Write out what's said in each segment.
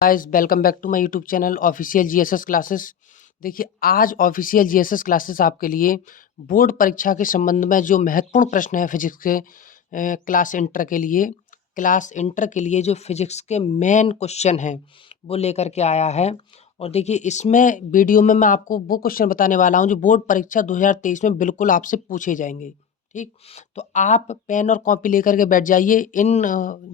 Guys welcome back to my YouTube channel official GSS classes. देखिए आज official GSS classes आपके लिए board परीक्षा के संबंध में जो महत्वपूर्ण प्रश्न है फिजिक्स के क्लास इंटर के लिए जो फिजिक्स के मेन क्वेश्चन हैं वो लेकर के आया है। और देखिए इसमें वीडियो में मैं आपको वो क्वेश्चन बताने वाला हूँ जो बोर्ड परीक्षा 2023 में बिल्कुल आपसे पूछे जाएंगे। ठीक, तो आप पेन और कॉपी लेकर के बैठ जाइए। इन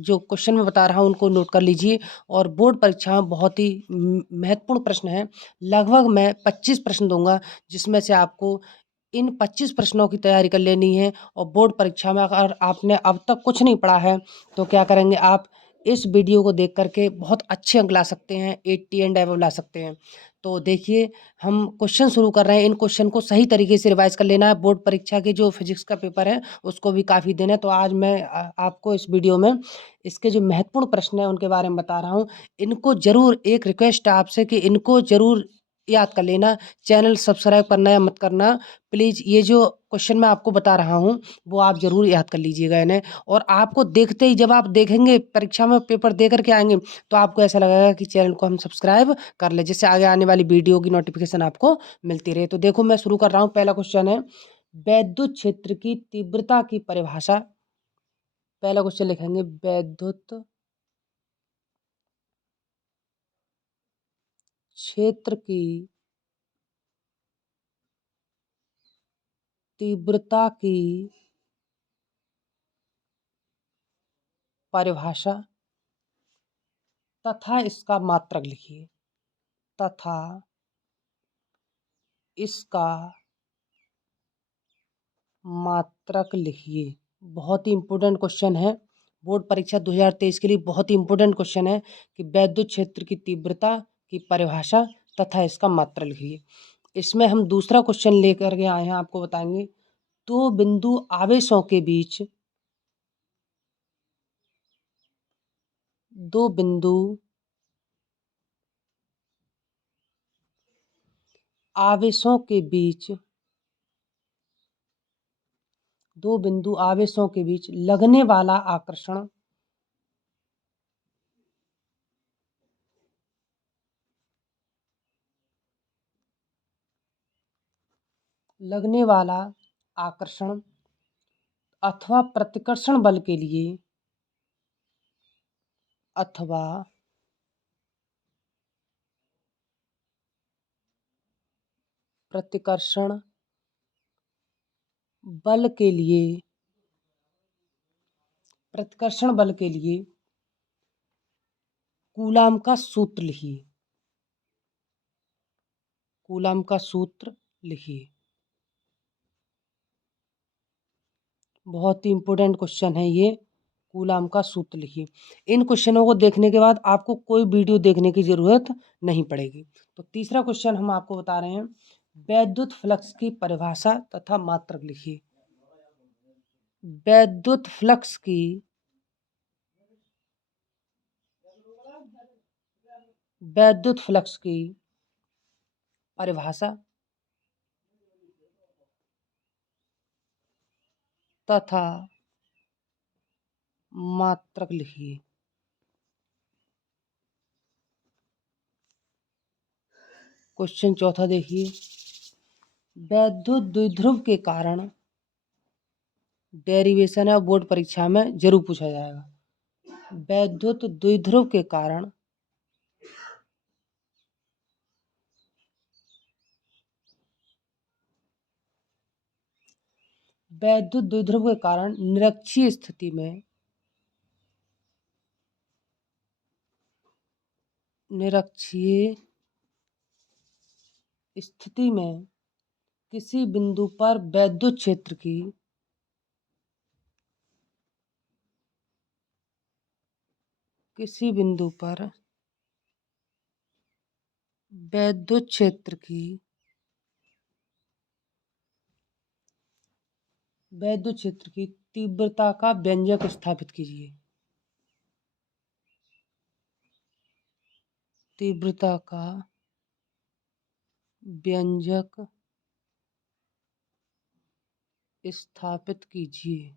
जो क्वेश्चन मैं बता रहा हूँ उनको नोट कर लीजिए। और बोर्ड परीक्षा में बहुत ही महत्वपूर्ण प्रश्न है। लगभग मैं 25 प्रश्न दूंगा जिसमें से आपको इन 25 प्रश्नों की तैयारी कर लेनी है। और बोर्ड परीक्षा में अगर आपने अब तक कुछ नहीं पढ़ा है तो क्या करेंगे, आप इस वीडियो को देख करके बहुत अच्छे अंक ला सकते हैं, 80 एंड एबव ला सकते हैं। तो देखिए हम क्वेश्चन शुरू कर रहे हैं। इन क्वेश्चन को सही तरीके से रिवाइज कर लेना है। बोर्ड परीक्षा के जो फिजिक्स का पेपर है उसको भी काफ़ी देना है। तो आज मैं आपको इस वीडियो में इसके जो महत्वपूर्ण प्रश्न हैं उनके बारे में बता रहा हूँ। इनको जरूर, एक रिक्वेस्ट है आपसे कि इनको जरूर याद कर लेना। चैनल सब्सक्राइब करना या मत करना प्लीज़। ये जो क्वेश्चन मैं आपको बता रहा हूँ वो आप जरूर याद कर लीजिएगा इन्हें। और आपको देखते ही, जब आप देखेंगे परीक्षा में पेपर दे करके आएंगे तो आपको ऐसा लगेगा कि चैनल को हम सब्सक्राइब कर ले, जिससे आगे आने वाली वीडियो की नोटिफिकेशन आपको मिलती रहे। तो देखो मैं शुरू कर रहा हूँ। पहला क्वेश्चन है वैद्युत क्षेत्र की तीव्रता की परिभाषा। पहला क्वेश्चन लिखेंगे वैद्युत क्षेत्र की तीव्रता की परिभाषा तथा इसका मात्रक लिखिए। तथा इसका मात्रक लिखिए। बहुत ही इंपॉर्टेंट क्वेश्चन है। बोर्ड परीक्षा 2023 के लिए बहुत ही इंपॉर्टेंट क्वेश्चन है कि वैद्युत क्षेत्र की तीव्रता की परिभाषा तथा इसका मात्रक लिखिए। इसमें हम दूसरा क्वेश्चन लेकर के आए हैं, आपको बताएंगे दो बिंदु आवेशों के बीच, दो बिंदु आवेशों के बीच, दो बिंदु आवेशों के बीच लगने वाला आकर्षण, लगने वाला आकर्षण अथवा प्रतिकर्षण बल के लिए, अथवा प्रतिकर्षण बल के लिए, प्रतिकर्षण बल के लिए कूलाम का सूत्र लिखिए। कूलाम का सूत्र लिखिए। बहुत ही इंपॉर्टेंट क्वेश्चन है ये। कूलाम का सूत्र लिखिए। इन क्वेश्चनों को देखने के बाद आपको कोई वीडियो देखने की जरूरत नहीं पड़ेगी। तो तीसरा क्वेश्चन हम आपको बता रहे हैं वैद्युत फ्लक्स की परिभाषा तथा मात्रक लिखिए। वैद्युत फ्लक्स की वैद्युत फ्लक्स की परिभाषा तथा मात्रक लिखिए। क्वेश्चन चौथा देखिए, वैद्युत द्विध्रुव के कारण, डेरिवेशन है, बोर्ड परीक्षा में जरूर पूछा जाएगा। वैद्युत द्विध्रुव के कारण वैद्युत द्विध्रुव के कारण निरक्षीय स्थिति में, निरक्षीय स्थिति में किसी बिंदु पर वैद्युत क्षेत्र की, किसी बिंदु पर वैद्युत क्षेत्र की, वैद्युत क्षेत्र की तीव्रता का व्यंजक स्थापित कीजिए। तीव्रता का व्यंजक स्थापित कीजिए।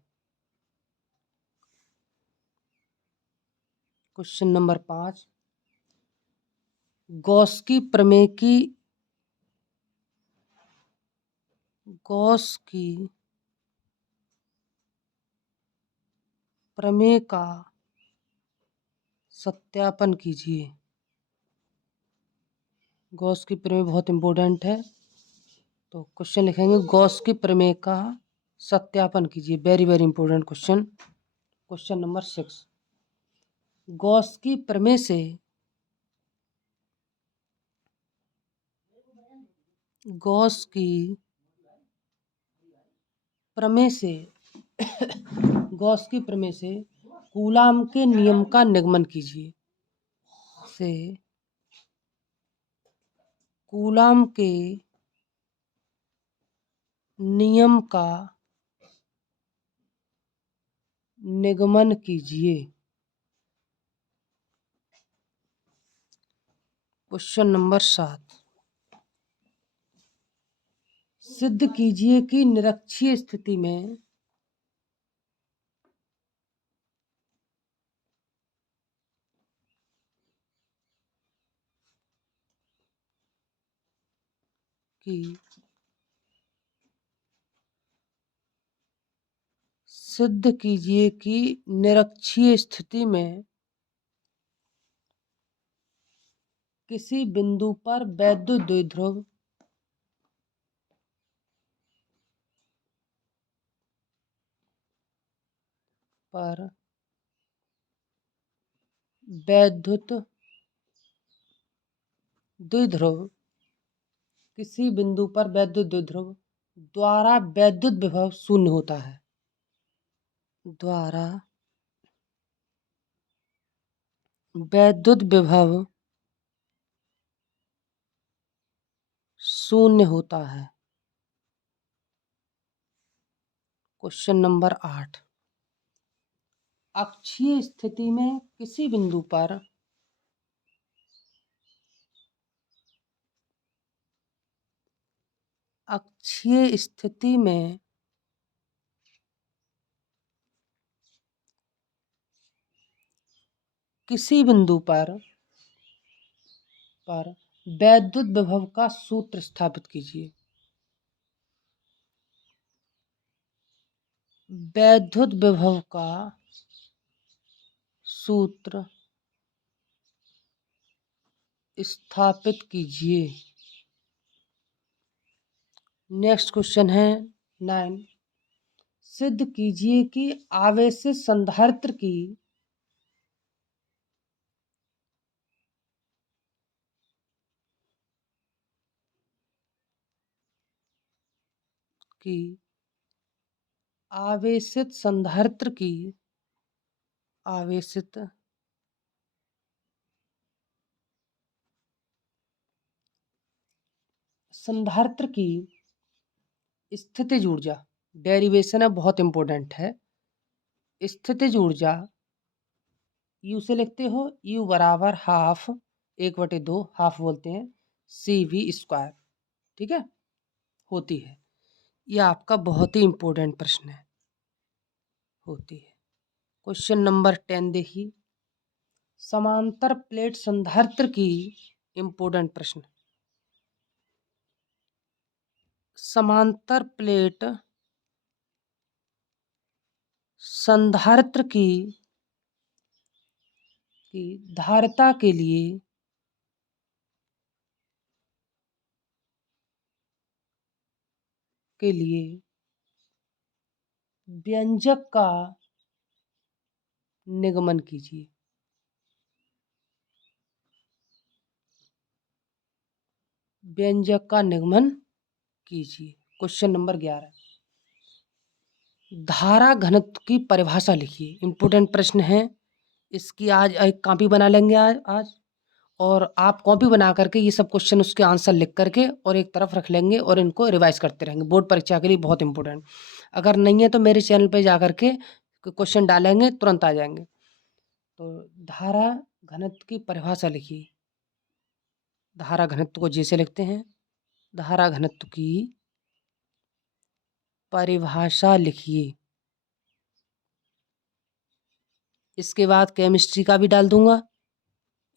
क्वेश्चन नंबर 5, गॉस की प्रमेय का सत्यापन कीजिए। गॉस की प्रमेय बहुत इंपॉर्टेंट है, तो क्वेश्चन लिखेंगे गॉस की प्रमेय का सत्यापन कीजिए। Very very important question. Question number 6, Gauss की प्रमेय से गॉस की प्रमेय से गॉस की प्रमेय से कूलाम के नियम का निगमन कीजिए। से कूलाम के नियम का निगमन कीजिए। क्वेश्चन नंबर 7, सिद्ध कीजिए कि निरक्षीय स्थिति में कि सिद्ध कीजिए कि निरक्षीय स्थिति में किसी बिंदु पर वैद्युत द्विध्रुव पर वैद्युत द्विध्रुव किसी बिंदु पर वैद्युत द्विध्रुव द्वारा वैद्युत विभव शून्य होता है। द्वारा वैद्युत विभव शून्य होता है। क्वेश्चन नंबर 8, अक्षीय स्थिति में किसी बिंदु पर अक्षीय स्थिति में किसी बिंदु पर वैद्युत विभव का सूत्र स्थापित कीजिए। वैद्युत विभव का सूत्र स्थापित कीजिए। नेक्स्ट क्वेश्चन है 9, सिद्ध कीजिए कि आवेशित संधारित्र की आवेशित संधारित्र की आवेशित संधारित्र की स्थितिज ऊर्जा, डेरिवेशन है बहुत इंपॉर्टेंट है। स्थितिज ऊर्जा यू से लिखते हो, यू बराबर हाफ 1/2 हाफ बोलते हैं CV², ठीक है, होती है। यह आपका बहुत ही इंपॉर्टेंट प्रश्न है, होती है। क्वेश्चन नंबर 10 देखिए, समांतर प्लेट संधारित्र की इंपॉर्टेंट प्रश्न। समांतर प्लेट संधारित्र की धारिता के लिए व्यंजक का निगमन कीजिए। व्यंजक का निगमन कीजिए। क्वेश्चन नंबर 11, धारा घनत्व की परिभाषा लिखिए। इंपॉर्टेंट प्रश्न है, इसकी आज एक कॉपी बना लेंगे आज और आप कॉपी बना करके ये सब क्वेश्चन उसके आंसर लिख करके और एक तरफ रख लेंगे और इनको रिवाइज करते रहेंगे। बोर्ड परीक्षा के लिए बहुत इंपॉर्टेंट। अगर नहीं है तो मेरे चैनल पे जा करके क्वेश्चन डालेंगे, तुरंत आ जाएंगे। तो धारा घनत्व की परिभाषा लिखिए। धारा घनत्व को जैसे लिखते हैं, धारा घनत्व की परिभाषा लिखिए। इसके बाद केमिस्ट्री का भी डाल दूंगा,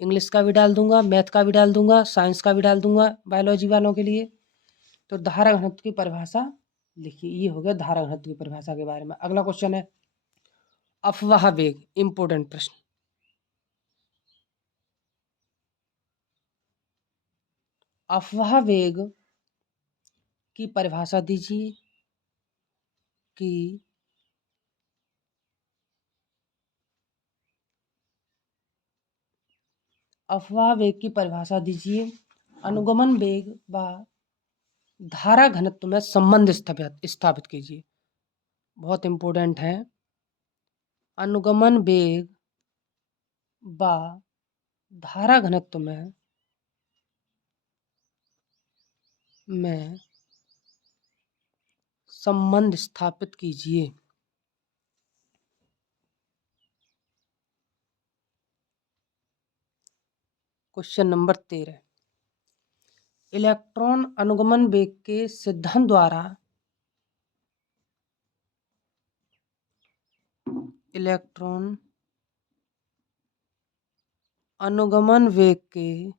इंग्लिश का भी डाल दूंगा, मैथ का भी डाल दूंगा, साइंस का भी डाल दूंगा बायोलॉजी वालों के लिए। तो धारा घनत्व की परिभाषा लिखिए। ये हो गया धारा घनत्व की परिभाषा के बारे में। अगला क्वेश्चन है अफवाह वेग, इंपोर्टेंट प्रश्न। अफवाह वेग की परिभाषा दीजिए कि अफवाह वेग की परिभाषा दीजिए। अनुगमन वेग व धारा घनत्व में संबंध स्थापित कीजिए। बहुत इंपॉर्टेंट है। अनुगमन वेग व धारा घनत्व में संबंध स्थापित कीजिए। क्वेश्चन नंबर 13, इलेक्ट्रॉन अनुगमन वेग के सिद्धांत द्वारा इलेक्ट्रॉन अनुगमन वेग के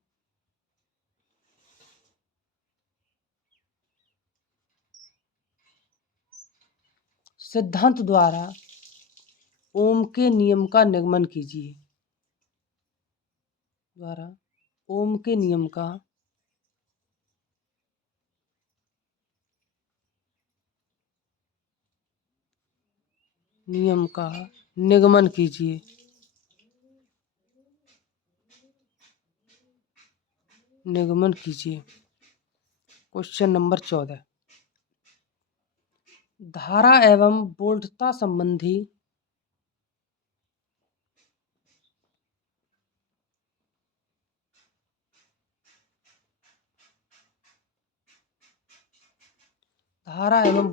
सिद्धांत द्वारा ओम के नियम का निगमन कीजिए। द्वारा ओम के नियम का निगमन कीजिए। क्वेश्चन नंबर 14, धारा एवं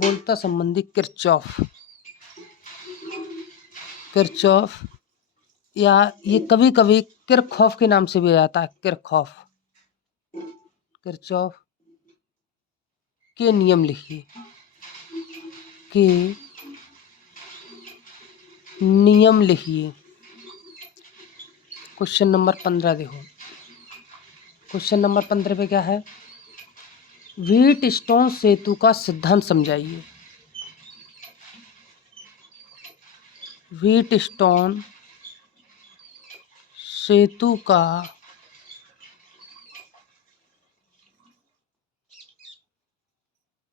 वोल्टता संबंधी किरचॉफ या ये कभी कभी किरखॉफ के नाम से भी आता है। किरचॉफ के नियम लिखिए। क्वेश्चन नंबर 15 देखो। क्वेश्चन नंबर 15 पे क्या है? व्हीटस्टोन सेतु का सिद्धांत समझाइए। व्हीटस्टोन सेतु का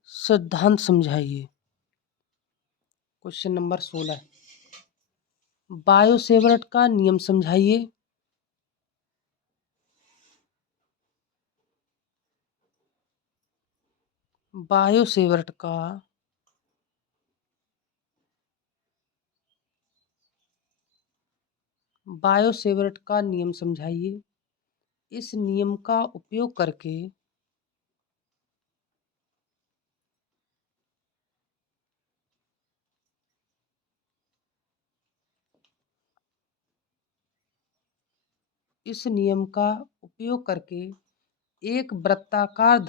सिद्धांत समझाइए। क्वेश्चन नंबर 16, बायो-सेवर्ट का नियम समझाइए। बायो-सेवर्ट का नियम समझाइए। इस नियम का उपयोग करके एक वृत्ताकार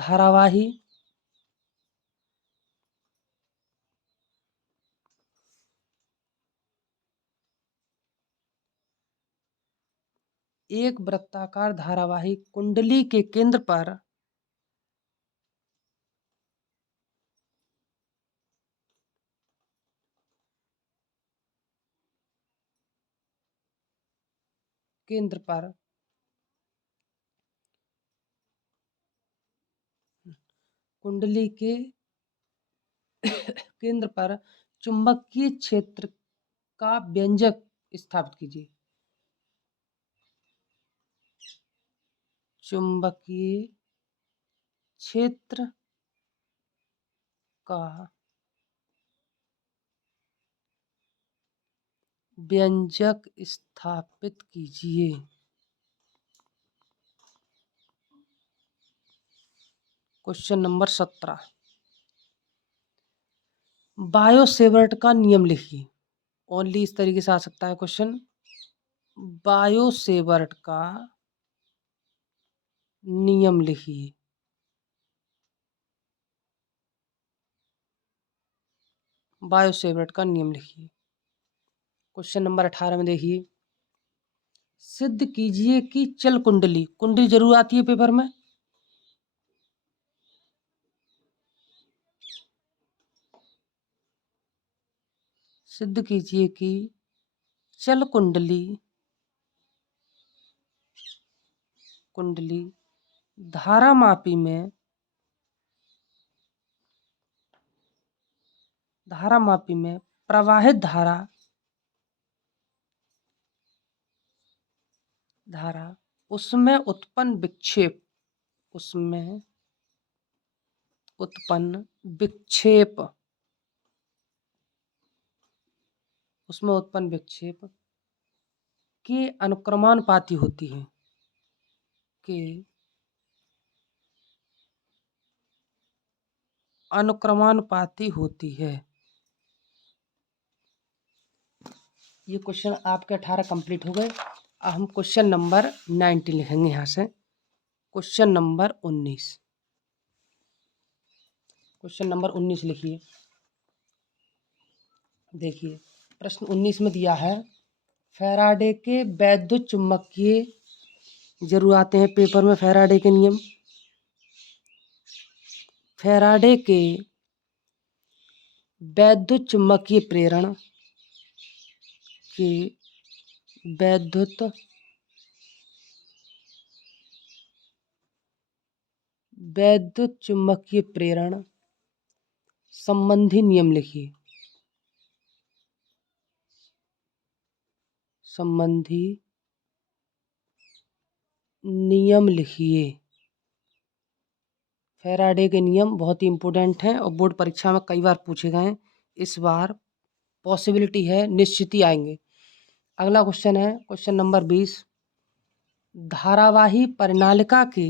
धारावाही कुंडली के केंद्र पर कुंडली के केंद्र पर चुंबकीय क्षेत्र का व्यंजक स्थापित कीजिए। चुंबकीय क्षेत्र का व्यंजक स्थापित कीजिए। क्वेश्चन नंबर 17, बायो-सेवर्ट का नियम लिखिए। ओनली इस तरीके से आ सकता है क्वेश्चन। बायो-सेवर्ट का नियम लिखिए। क्वेश्चन नंबर 18 में देखिए, सिद्ध कीजिए कि चल कुंडली, कुंडली जरूर आती है पेपर में। सिद्ध कीजिए कि चल कुंडली, कुंडली धारामापी में, धारामापी में प्रवाहित धारा, धारा उसमें उत्पन्न विक्षेप, उसमें उत्पन्न विक्षेप, उसमें उत्पन्न विक्षेप के अनुक्रमानुपाती होती है, के अनुक्रमानुपाती होती है। ये क्वेश्चन आपके 18 कंप्लीट हो गए। अब हम क्वेश्चन नंबर 19 लिखेंगे यहाँ से। क्वेश्चन नंबर 19, क्वेश्चन नंबर 19 लिखिए। देखिए प्रश्न 19 में दिया है फैराडे के वैद्युत चुम्बकीय, जरूर आते हैं पेपर में फैराडे के नियम। फैराडे के वैद्युत चुम्बकीय प्रेरण के वैद्युत चुम्बकीय प्रेरण संबंधी नियम लिखिए। संबंधी नियम लिखिए। फैराडे के नियम बहुत ही इम्पोर्टेंट हैं और बोर्ड परीक्षा में कई बार पूछे गए हैं। इस बार पॉसिबिलिटी है, निश्चित ही आएंगे। अगला क्वेश्चन है क्वेश्चन नंबर 20, धारावाही परिनालिका के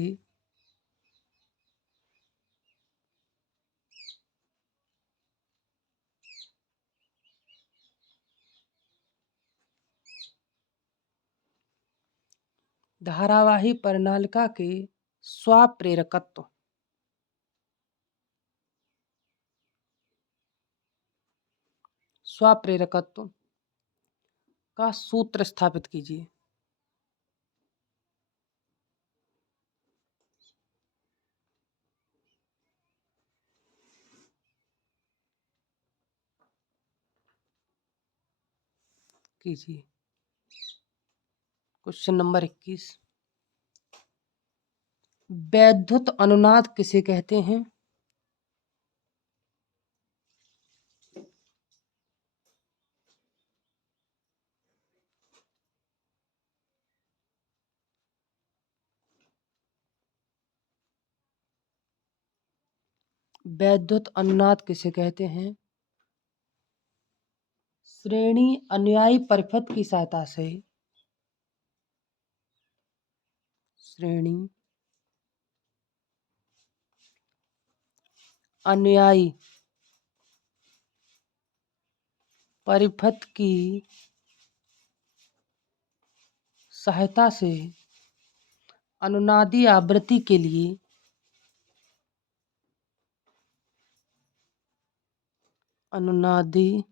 धारावाही परिनालिका के स्वाप्रेरकत्व, स्वाप्रेरकत्व का सूत्र स्थापित कीजिए। कीजिए। क्वेश्चन नंबर 21, वैद्युत अनुनाद किसे कहते हैं? वैद्युत अनुनाद किसे कहते हैं? श्रेणी अनुयायी परिपथ की सहायता से, श्रेणी अनुयायी परिपथ की सहायता से अनुनादी आवृत्ति के लिए अनुनादी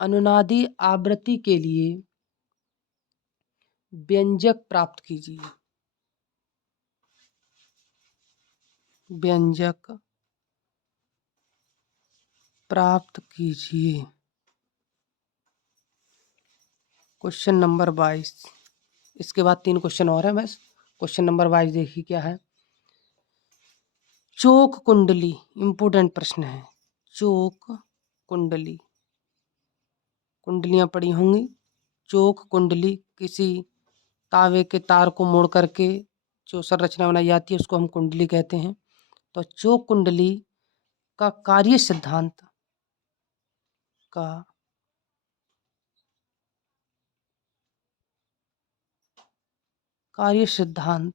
अनुनादी आवृत्ति के लिए व्यंजक प्राप्त कीजिए। व्यंजक प्राप्त कीजिए। क्वेश्चन नंबर 22, इसके बाद 3 क्वेश्चन और है बस। क्वेश्चन नंबर 22 देखिए क्या है। चोक कुंडली, इंपोर्टेंट प्रश्न है। चोक कुंडली, कुंडलियां पड़ी होंगी। चोक कुंडली किसी तावे के तार को मोड़ करके जो संरचना बनाई जाती है उसको हम कुंडली कहते हैं। तो चोक कुंडली का कार्य सिद्धांत, का कार्य सिद्धांत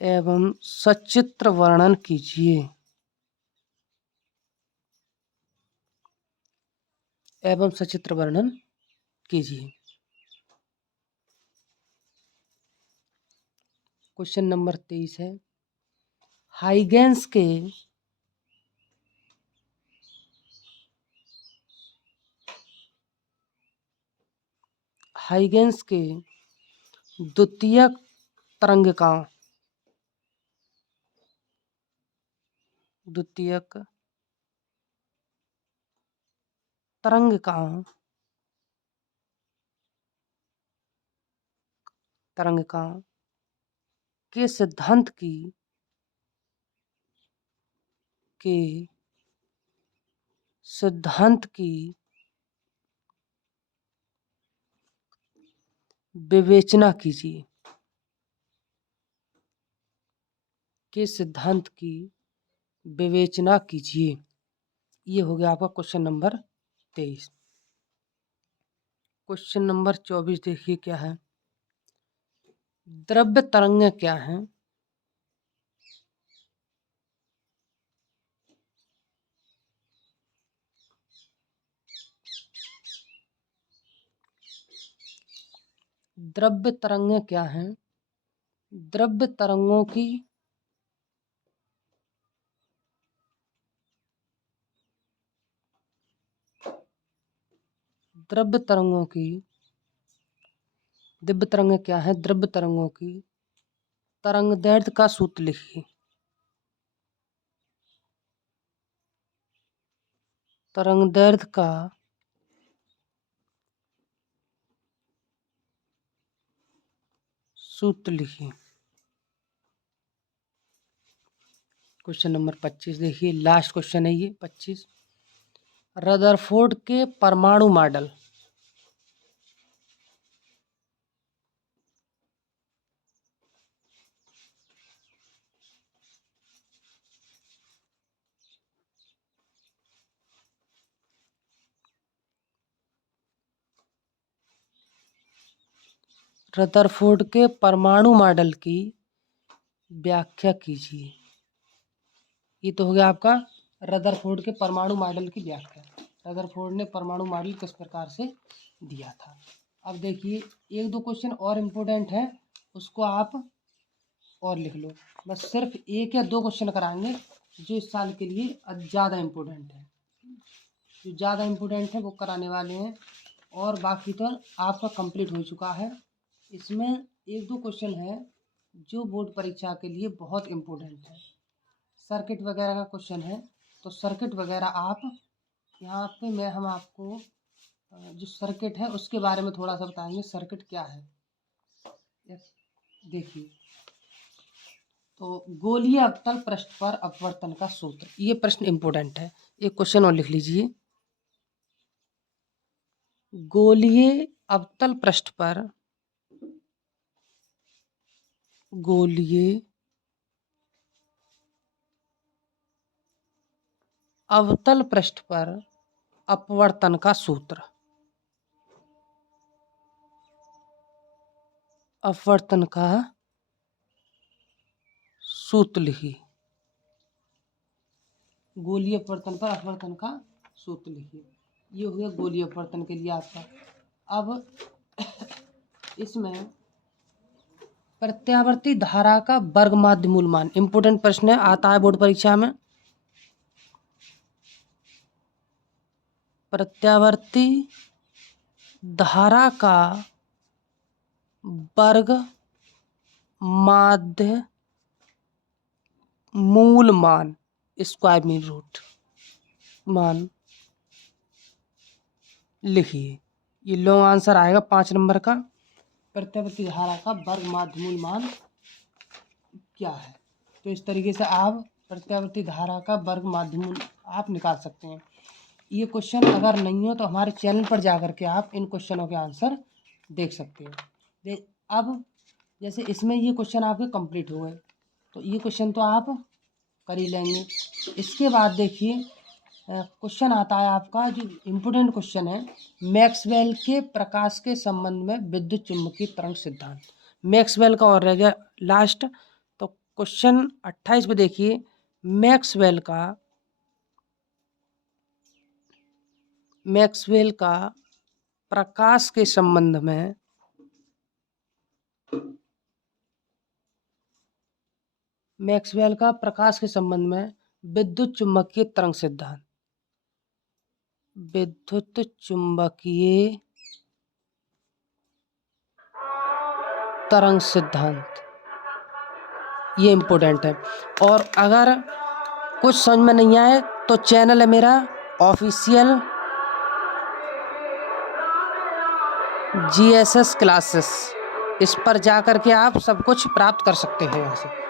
एवं सचित्र वर्णन कीजिए। एवं सचित्र वर्णन कीजिए। क्वेश्चन नंबर 23 है, हाइगेंस के द्वितीयक तरंगिकाओं के सिद्धांत की विवेचना कीजिए। ये हो गया आपका क्वेश्चन नंबर 23। क्वेश्चन नंबर 24 देखिए क्या है। द्रव्य तरंगें क्या हैं? द्रव्य तरंगें क्या हैं? द्रव्य तरंगों की दिव्य तरंगें क्या है? द्रव्य तरंगों की तरंगदैर्ध्य का सूत्र लिखिए। तरंगदैर्ध्य का सूत्र लिखिए। क्वेश्चन नंबर 25 देखिए, लास्ट क्वेश्चन है ये 25। रदरफोर्ड के परमाणु मॉडल रदरफोर्ड के परमाणु मॉडल की व्याख्या कीजिए। ये तो हो गया आपका रदरफोर्ड के परमाणु मॉडल की व्याख्या। रदरफोर्ड ने परमाणु मॉडल किस प्रकार से दिया था। अब देखिए, एक दो क्वेश्चन और इम्पोर्टेंट है, उसको आप और लिख लो। बस सिर्फ एक या दो क्वेश्चन कराएंगे जो इस साल के लिए ज़्यादा इम्पोर्टेंट है। जो ज़्यादा इम्पोर्टेंट है वो कराने वाले हैं, और बाकी तो आपका कंप्लीट हो चुका है। इसमें एक दो क्वेश्चन है जो बोर्ड परीक्षा के लिए बहुत इम्पोर्टेंट है। सर्किट वगैरह का क्वेश्चन है, तो सर्किट वगैरह आप यहाँ पे हम आपको जो सर्किट है उसके बारे में थोड़ा सा बताएंगे। सर्किट क्या है देखिए, तो गोलीय अवतल पृष्ठ पर अपवर्तन का सूत्र, ये प्रश्न इम्पोर्टेंट है। एक क्वेश्चन और लिख लीजिए। गोलीय अवतल पृष्ठ पर अपवर्तन का सूत्र। अपवर्तन का सूत्र लिखिए। गोलीय अपवर्तन पर अपवर्तन का सूत्र लिखिए। ये हो गया गोलीय अपवर्तन के लिए आपका। अब इसमें प्रत्यावर्ती धारा का वर्ग माध्य मूल मान, इम्पोर्टेंट प्रश्न है, आता है बोर्ड परीक्षा में। प्रत्यावर्ती धारा का वर्ग माध्य मूल मान, स्क्वायर मीन रूट मान लिखिए। ये लॉन्ग आंसर आएगा 5 नंबर का। प्रत्यावर्ती धारा का वर्ग माध्य मूल मान क्या है? तो इस तरीके से आप प्रत्यावर्ती धारा का वर्ग माध्य मूल आप निकाल सकते हैं। ये क्वेश्चन अगर नहीं हो तो हमारे चैनल पर जाकर के आप इन क्वेश्चनों के आंसर देख सकते हैं। अब जैसे इसमें ये क्वेश्चन आपके कंप्लीट हो गए, तो ये क्वेश्चन तो आप कर ही लेंगे। इसके बाद देखिए क्वेश्चन आता है आपका, जो इम्पोर्टेंट क्वेश्चन है, मैक्सवेल के प्रकाश के संबंध में विद्युत चुम्बकीय तरंग सिद्धांत। मैक्सवेल का और रह गया लास्ट। तो क्वेश्चन 28 पे देखिए, मैक्सवेल का प्रकाश के संबंध मैक्सवेल का प्रकाश के संबंध में विद्युत चुम्बकीय तरंग सिद्धांत। विद्युत चुम्बकीय तरंग सिद्धांत, ये इम्पोर्टेंट है। और अगर कुछ समझ में नहीं आए तो चैनल है मेरा ऑफिशियल GSS क्लासेस, इस पर जा कर के आप सब कुछ प्राप्त कर सकते हैं यहाँ से।